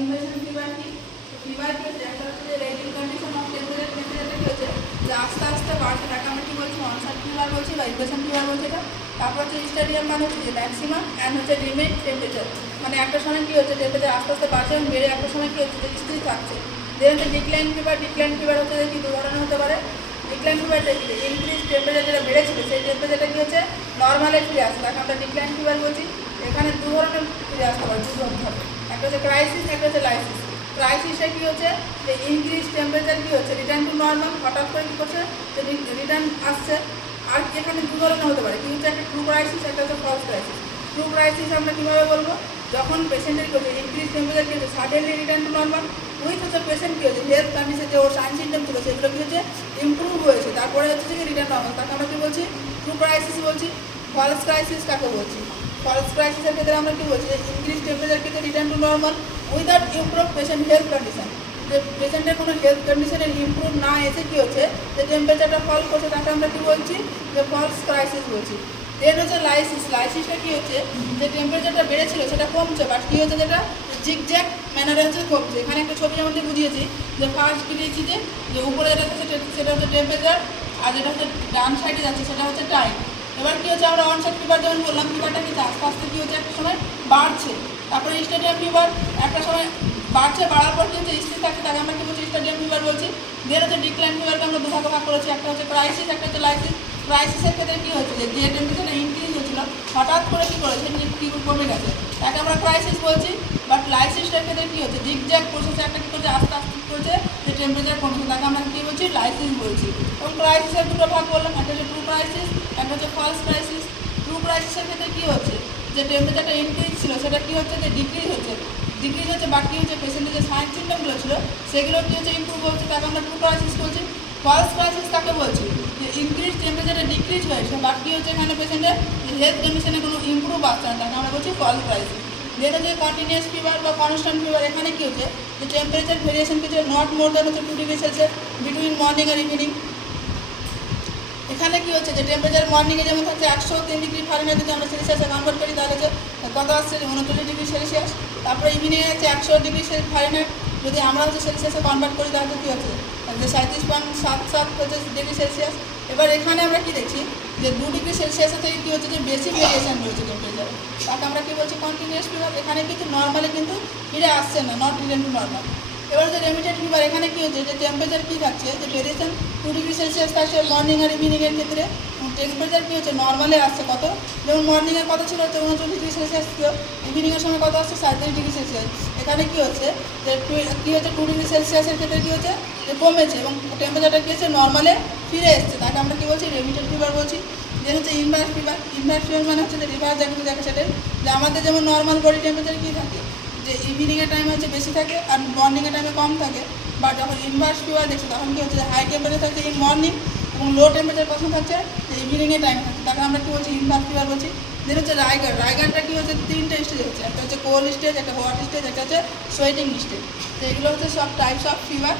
Infection fever কি fever কি হচ্ছে একটা হচ্ছে যে রেডিং কন্ডিশন অফ টেম্পারেচারটা কি হচ্ছে যে আস্তে আস্তে বাড়ছে তাকে আমরা কি বলছি অনসেট ফিভার বলছি বা ইনফেকশন ফিভার বলছি এটা। তারপর হচ্ছে স্টেডিয়াম মানে হচ্ছে যে ম্যাক্সিমাম অ্যান্ড হচ্ছে রিমেন টেম্পারেচার মানে একটা সময় কি হচ্ছে টেম্পারেচার আস্তে আস্তে বাড়ছে এবং বেড়ে একটা সময় কি হচ্ছে যে স্থির থাকছে। দেন হচ্ছে ডিক্লাইন ফিভার হচ্ছে যে কি দু ধরনের হতে পারে। ডিক্লাইন ফিভারটা কি ইনক্রিজ টেম্পারেচার যেটা বেড়েছিল সেই টেম্পারেচারটা কি হচ্ছে নর্মালে ফিরে আসে তাকে আমরা ডিক্লাইন ফিভার বলছি। এখানে দু ধরনের ফিরে আসতে পারে দুধভাবে, একটা হচ্ছে ক্রাইসিস একটা হচ্ছে লাইসিস। ক্রাইসিসে কী হচ্ছে যে ইনক্রিজ টেম্পারেচার কী হচ্ছে রিটার্ন টু নর্মাল হঠাৎ করে কী করছে যে রিটার্ন আসছে। আর এখানে দু ধরনের হতে পারে কি হচ্ছে একটা ট্রু ক্রাইসিস একটা হচ্ছে ফলস ক্রাইসিস। ট্রু ক্রাইসিস আমরা কীভাবে বলবো যখন পেশেন্টের কী হচ্ছে ইনক্রিজ টেম্পারেচার কী হচ্ছে suddenly return to normal with হচ্ছে পেশেন্ট কী হচ্ছে হেলথ কন্ডিশন যে ওর সাইন সিমটম ছিল সেগুলো কী হচ্ছে ইমপ্রুভ হয়েছে তারপরে হচ্ছে যে রিটার্ন নর্মাল তাকে আমরা কী বলছি ট্রু ক্রাইসিস বলছি। ফলস ক্রাইসিস কাকে বলছি ফলস ক্রাইসিসের ক্ষেত্রে আমরা কী বলছি যে ইনক্রিজ টেম্পারেচার ক্ষেত্রে return to normal without improve patient health condition যে পেশেন্টের কোনো হেলথ কন্ডিশনের ইমপ্রুভ না এসে কী হচ্ছে যে টেম্পারেচারটা ফল করছে তাকে আমরা কী বলছি যে ফলস ক্রাইসিস বলছি। দেন হচ্ছে লাইসিসটা কী হচ্ছে যে টেম্পারেচারটা বেড়েছিল সেটা কমছে বাট কী হচ্ছে যেটা জিগজ্যাগ ম্যানারে হচ্ছে কমছে। এখানে একটা ছবি আমাদের বুঝিয়েছি যে ফার্স্ট দিয়েছি যে উপরে যেটা হচ্ছে সেটা হচ্ছে টেম্পারেচার আর যেটা হচ্ছে ডান সাইডে যাচ্ছে সেটা হচ্ছে টাইম। এবার কী হচ্ছে আমরা অনসেট ফিভার যেমন বললাম ফিভারটা কিন্তু আস্তে আস্তে কী হচ্ছে একটা সময় বাড়ছে। তারপরে স্টেডিয়াম ফিভার একটা সময় বাড়ছে বাড়ার পর কী হচ্ছে স্থির থাকছে তাকে আমরা কী বলছি স্টেডিয়াম ফিভার বলছি। দেন হচ্ছে ডিক্লাইন ফিভারকে আমরা দুভাগে ভাগ করেছি একটা হচ্ছে ক্রাইসিস একটা হচ্ছে লাইসিস। ক্রাইসিসের ক্ষেত্রে কী হচ্ছে যে টেম্পারেচারটা ইনক্রিজ হচ্ছিল হঠাৎ করে কী করেছে কী কমে গেছে তাকে আমরা ক্রাইসিস বলছি। বাট লাইসিসের ক্ষেত্রে কী হচ্ছে জিগজ্যাগ প্রসেসে একটা কী করছে আস্তে আস্তে করছে যে টেম্পারেচার কমেছে তাকে আমরা কী বলছি লাইসিস বলছি। এবং ক্রাইসিসের দুটো ভাগ বললাম একটা হচ্ছে ট্রু ক্রাইসিস একটা হচ্ছে ফলস ক্রাইসিস। ট্রু ক্রাইসিসের ক্ষেত্রে কী হচ্ছে যে টেম্পারেচারটা ইনক্রিজ ছিল সেটা কী হচ্ছে যে ডিক্রিজ হচ্ছে বাট কী হচ্ছে পেশেন্টের যে সাইন সিমটমগুলো ছিল সেগুলো কী হচ্ছে ইমপ্রুভ হচ্ছে তাকে আমরা ট্রু ক্রাইসিস বলছি। ফলস ক্রাইসিস তাকে বলছি যে ইনক্রিজ টেম্পারেচারটা ডিক্রিজ হয়েছে বাট কী হচ্ছে এখানে পেশেন্টের হেলথ কন্ডিশনে কোনো ইমপ্রুভ আসছে না তাকে আমরা বলছি ফলস ক্রাইসিস। যেটা যে কন্টিনিউয়াস ফিভার বা কনস্ট্যান্ট ফিভার এখানে কী হচ্ছে যে টেম্পারেচার ভেরিয়েশন কিছু নট মোর দ্যান হচ্ছে 2 ডিগ্রি সেলসিয়াস বিটুইন মর্নিং আর ইভিনিং। এখানে কী হচ্ছে যে টেম্পারেচার মর্নিংয়ে যেমন থাকছে 103 ডিগ্রি ফারেনহাইট যদি আমরা সেলসিয়াসে কনভার্ট করি তাহলে হচ্ছে কত আসছে 39 ডিগ্রি সেলসিয়াস। তারপরে ইভিনিংয়ে হচ্ছে 100 ডিগ্রি ফারেনহাইট যদি আমরা হচ্ছে সেলসিয়াসে কনভার্ট করি তাহলে কী হচ্ছে যে 37.77 হচ্ছে ডিগ্রি সেলসিয়াস। এবার এখানে আমরা কী দেখছি যে 2 ডিগ্রি সেলসিয়াসের থেকে কী হচ্ছে যে বেশি ভেরিয়েশন রয়েছে টেম্পারেচারে তাকে আমরা কী বলছি কন্টিনিউয়াস ফিভার। এখানে কিন্তু নর্মালি কিন্তু ফিরে আসছে না নট রিটার্ন টু নর্মাল। এবার যে রেমিটেড ফিভার এখানে কী হচ্ছে যে টেম্পারেচার কী থাকছে যে ভেরিয়েশন 2 ডিগ্রি সেলসিয়াস থাকছে মর্নিং আর ইভিনিংয়ের ক্ষেত্রে টেম্পারেচার কী হচ্ছে নর্মালে আসছে কত যেমন মর্নিংয়ে কত ছিল 39 ডিগ্রি সেলসিয়াস ছিল ইভিনিংয়ের সময় কত আসছে 37 ডিগ্রি সেলসিয়াস। এখানে কী হচ্ছে যে কী হচ্ছে 2 ডিগ্রি সেলসিয়াসের ক্ষেত্রে কী হচ্ছে যে কমেছে এবং টেম্পারেচারটা কী হচ্ছে নর্মালে ফিরে এসছে তাকে আমরা কী বলছি রেমিটেড ফিভার বলছি। যেন হচ্ছে ইনভার্স ফিভার মানে হচ্ছে যে রিভার্স দেখা সেটা যে আমাদের যেমন নর্মাল বডি টেম্পারেচার কী থাকে যে ইভিনিংয়ের টাইমে হচ্ছে বেশি থাকে আর মর্নিংয়ের টাইমে কম থাকে। বা যখন ইনভার্স ফিভার দেখছে তখন কী হচ্ছে যে হাই টেম্পারেচার থাকছে ইন মর্নিং এবং লো টেম্পারেচার কখন থাকছে যে ইভিনিংয়ের টাইম থাকছে তাকে আমরা কী বলছি ইনভার্স ফিভার বলছি। দেন হচ্ছে রাইগারটা কী হচ্ছে 3টে স্টেজ হচ্ছে একটা হচ্ছে কোল্ড স্টেজ একটা হট স্টেজ একটা হচ্ছে সোয়েটিং স্টেজ। তো এগুলো হচ্ছে সব টাইপস অফ ফিভার।